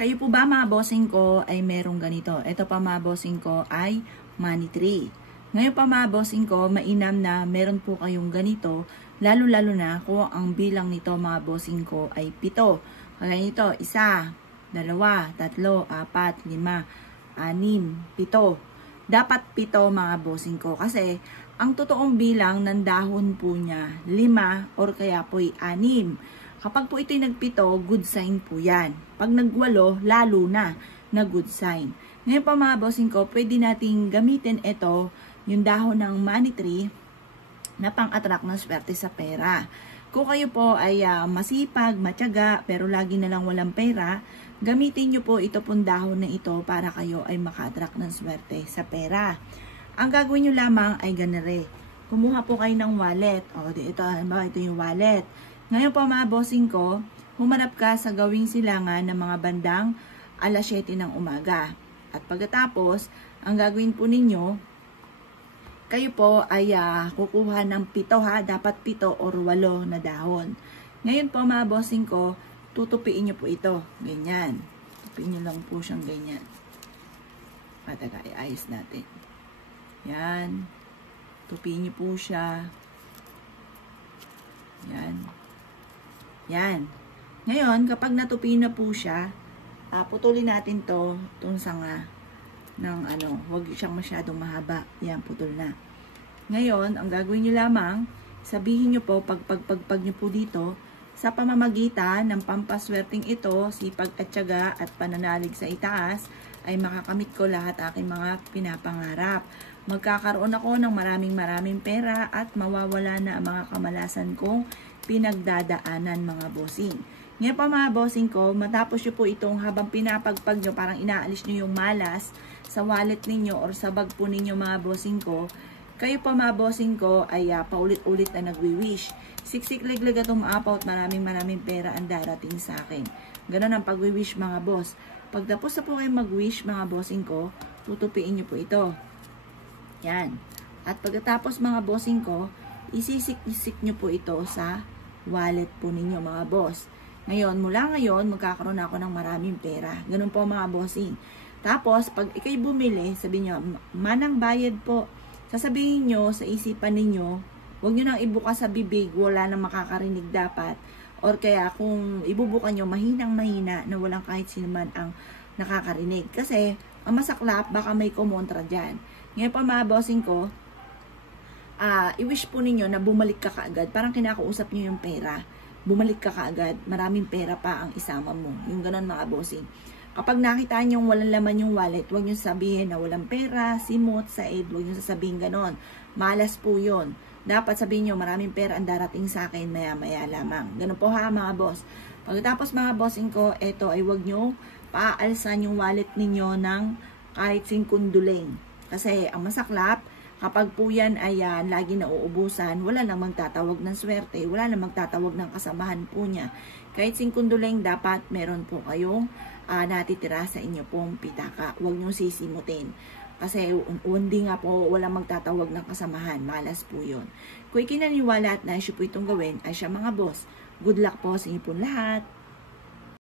Kayo po ba mga bossing ko ay merong ganito? Ito pa mga bossing ko ay money tree. Ngayon pa mga bossing ko, mainam na meron po kayong ganito, lalo-lalo na kung ang bilang nito mga bossing ko ay 7. Kaya nito, 1, 2, 3, 4, 5, 6, 7. Dapat 7 mga bossing ko kasi ang totoong bilang ng dahon po niya 5 or kaya po 6. Kapag po ito'y nag-7, good sign po yan. Pag nag-8, lalo na good sign. Ngayon pa mga bossing ko, pwede nating gamitin ito, yung dahon ng money tree, na pang-attract ng swerte sa pera. Kung kayo po ay masipag, matyaga, pero lagi na lang walang pera, gamitin nyo po ito pong dahon na ito para kayo ay maka-attract ng swerte sa pera. Ang gagawin nyo lamang ay ganere. Kumuha po kayo ng wallet. O, ito yung wallet. Ngayon po mga bossing ko, humarap ka sa gawing silangan ng mga bandang alas 7 ng umaga. At pagkatapos, ang gagawin po ninyo, kayo po ay kukuha ng 7 ha, dapat 7 or 8 na dahon. Ngayon po mga bossing ko, tutupiin nyo po ito, ganyan. Tupiin nyo lang po siyang ganyan. Pataga, iayos natin. Yan. Tupiin nyo po siya. Yan. Yan. Ngayon, kapag natupi na po siya, putulin natin itong sanga ng huwag siyang masyadong mahaba. Yan, putol na. Ngayon, ang gagawin nyo lamang, sabihin nyo po, pagpagpag nyo po dito, sa pamamagitan ng pampaswerteng ito, sipag at tiyaga at pananalig sa itaas, ay makakamit ko lahat aking mga pinapangarap. Magkakaroon ako ng maraming pera at mawawala na ang mga kamalasan kong pinagdadaanan mga bossing. Ngayon pa mga bossing ko, matapos nyo po itong habang pinapagpag nyo, parang inaalis nyo yung malas sa wallet ninyo or sa bag po ninyo mga bossing ko, kayo pa mga bossing ko ay paulit-ulit na nagwi-wish. Siksik-liglig atong maapaw at maraming pera ang darating sa akin. Ganon ang pagwi-wish mga boss. Pagtapos na po kayo mag-wish mga bossing ko, tutupiin nyo po ito. Yan. At pagkatapos mga bossing ko, isisik-isik nyo po ito sa wallet po ninyo mga boss. Ngayon, mula ngayon, magkakaroon ako ng maraming pera. Ganun po mga bossing. Tapos, pag ikay bumili, sabihin nyo, manang bayad po. Sasabihin nyo sa isipan ninyo, huwag nyo nang ibuka sa bibig, wala nang makakarinig dapat. Or kaya kung ibubuka nyo, mahinang-mahina na walang kahit sinuman ang nakakarinig. Kasi, ang masaklap, baka may kumontra dyan. Ngayon pa mga bossing ko, i-wish po ninyo na bumalik ka kaagad. Parang kinakausap nyo yung pera. Bumalik ka kaagad. Maraming pera pa ang isama mo. Yung ganun mga bossing. Kapag nakita nyo walang laman yung wallet, huwag nyo sabihin na walang pera, simot, said. Huwag nyo sasabihin ganun. Malas po yun. Dapat sabihin nyo maraming pera ang darating sa akin maya-maya lamang. Ganun po ha mga boss. Pagkatapos mga bossing ko, eto ay huwag nyo paaalsan yung wallet ninyo ng kahit 5 duling. Kasi ang masaklap, kapag po yan ay lagi nauubusan, wala nang magtatawag ng swerte, wala nang magtatawag ng kasamahan po niya. Kahit 5 duling, dapat meron po kayong natitira sa inyo pong pitaka. Huwag nyo sisimutin. Kasi hindi nga po walang magtatawag ng kasamahan. Malas po yun. Kung ikinaniwala at naisyo po itong gawin, ay siya mga boss. Good luck po sa inyo po lahat.